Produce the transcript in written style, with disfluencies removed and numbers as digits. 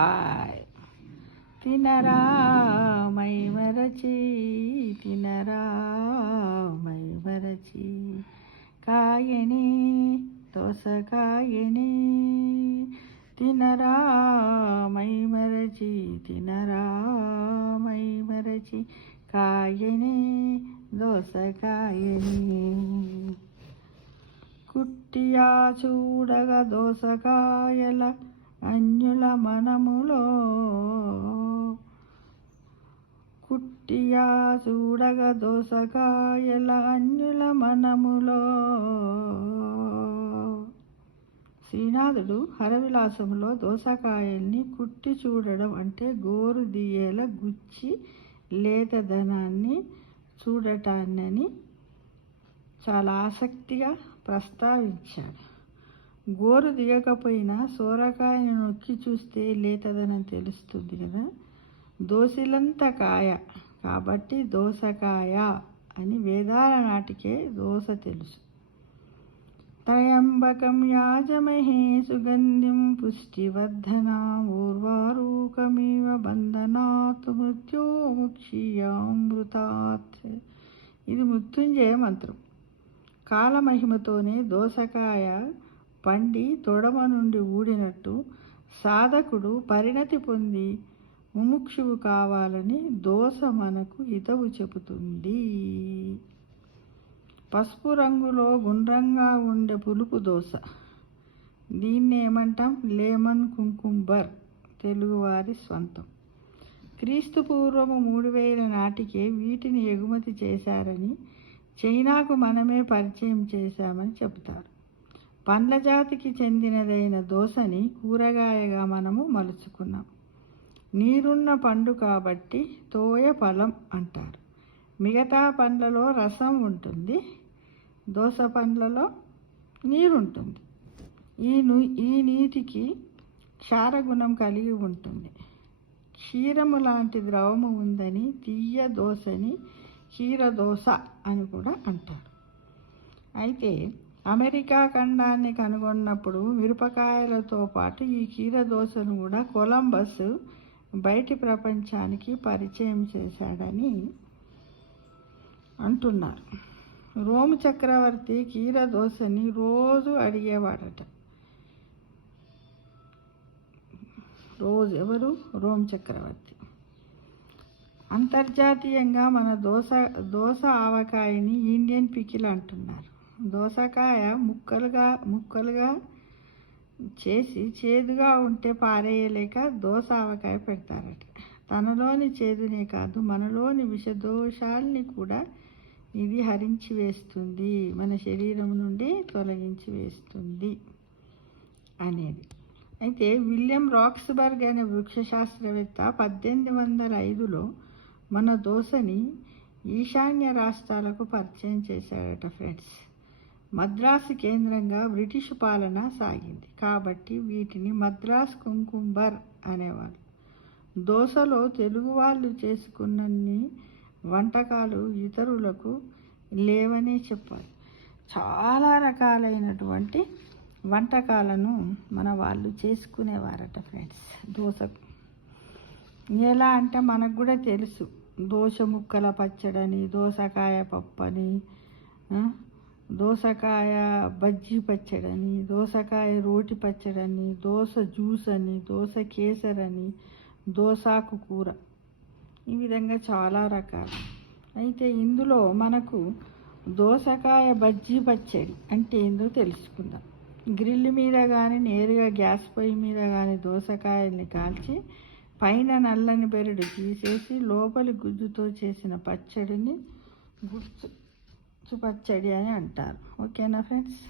చాయ్ తినరా మై మరచి, తినరా మై మరచి, కాయని దోసకాయని తినరా మై మరచి, తినరా మై మరచి, కాయని దోసకాయని. కుట్టియా చూడగ దోసకాయల అన్యుల మనములో, కుట్టియా చూడగ దోసకాయల అన్యుల మనములో. శ్రీనాథుడు హరవిలాసములో దోసకాయల్ని కుట్టి చూడడం అంటే గోరు దియ్యేల గుచ్చి లేతదనాన్ని చూడటాన్ని చాలా ఆసక్తిగా ప్రస్తావించాడు. గోరు దిగకపోయినా సోరకాయను నొక్కి చూస్తే లేతదనం తెలుస్తుంది కదా. దోసిలంత కాయ కాబట్టి దోసకాయ అని వేదాల నాటికే దోస తెలుసు. త్రయంబకం యాజమహే సుగంధిం పుష్టివర్ధనా ఊర్వారుకమివ బంధనాత్ మృత్యోముక్షీయామృతాత్. ఇది మృత్యుంజయ మంత్రం. కాలమహిమతోనే దోసకాయ పండి తొడమ నుండి ఊడినట్టు సాధకుడు పరిణతి పొంది ముముక్షువు కావాలని దోస మనకు హితవు చెబుతుంది. పసుపు రంగులో గుండ్రంగా ఉండే పులుపు దోస, దీన్ని ఏమంటాం? లెమన్ కుంకుంబర్, తెలుగువారి స్వంతం. క్రీస్తు పూర్వము 3000 నాటికే వీటిని ఎగుమతి చేశారని, చైనాకు మనమే పరిచయం చేశామని చెబుతారు. పండ్ల జాతికి చెందినదైన దోసని కూరగాయగా మనము మలుచుకున్నాం. నీరున్న పండు కాబట్టి తోయ ఫలం అంటారు. మిగతా పండ్లలో రసం ఉంటుంది, దోస పండ్లలో నీరుంటుంది. ఈ నీటికి క్షారగుణం కలిగి ఉంటుంది. క్షీరము లాంటి ద్రవము ఉందని తీయ దోసని క్షీరదోస అని కూడా అంటారు. అయితే అమెరికా ఖండాన్ని కనుగొన్నప్పుడు మిరపకాయలతో పాటు ఈ క్షీరదోసను కూడా కొలంబస్ బయటి ప్రపంచానికి పరిచయం చేశాడని అంటున్నారు. రోమ్ చక్రవర్తి క్షీరదోసని రోజు అడిగేవాడట. రోజు ఎవరు? రోమ్ చక్రవర్తి. అంతర్జాతీయంగా మన దోస ఆవకాయని ఇండియన్ పికిల్ అంటున్నారు. దోసకాయ ముక్కలుగా చేసి చేదుగా ఉంటే పారేయలేక దోస ఆవకాయ పెడతారట. తనలోని చేదునే కాదు, మనలోని విషదోషాల్ని కూడా ఇది హరించి వేస్తుంది, మన శరీరం నుండి తొలగించి వేస్తుంది అనేది. అయితే విలియం రాక్స్బర్గ్ అనే వృక్షశాస్త్రవేత్త 1805లో మన దోసని ఈశాన్య రాష్ట్రాలకు పరిచయం చేశాడట ఫ్రెండ్స్. మద్రాసు కేంద్రంగా బ్రిటిష్ పాలన సాగింది కాబట్టి వీటిని మద్రాస్ కుంకుంబర్ అనేవారు. దోసలో తెలుగు వాళ్ళు చేసుకున్నన్ని వంటకాలు ఇతరులకు లేవనే చెప్పాలి. చాలా రకాలైనటువంటి వంటకాలను మన వాళ్ళు చేసుకునేవారట ఫ్రెండ్స్ దోసకు. ఎలా అంటే మనకు కూడా తెలుసు, దోస ముక్కల పచ్చడని, దోసకాయ పప్పని, దోసకాయ బజ్జీ పచ్చడని, దోసకాయ రోటి పచ్చడని, దోస జ్యూస్ అని, దోస కేసర్ అని, దోసాకు కూర, ఈ విధంగా చాలా రకాలు. అయితే ఇందులో మనకు దోసకాయ బజ్జీ పచ్చడి అంటే ఏందో తెలుసుకుందాం. గ్రిల్ మీద కానీ నేరుగా గ్యాస్ పొయ్యి మీద కానీ దోసకాయల్ని కాల్చి పైన నల్లని బెరడు తీసేసి లోపలి గుజ్జుతో చేసిన పచ్చడిని గుజ్జు పచ్చడి అని అంటారు. ఓకేనా ఫ్రెండ్స్?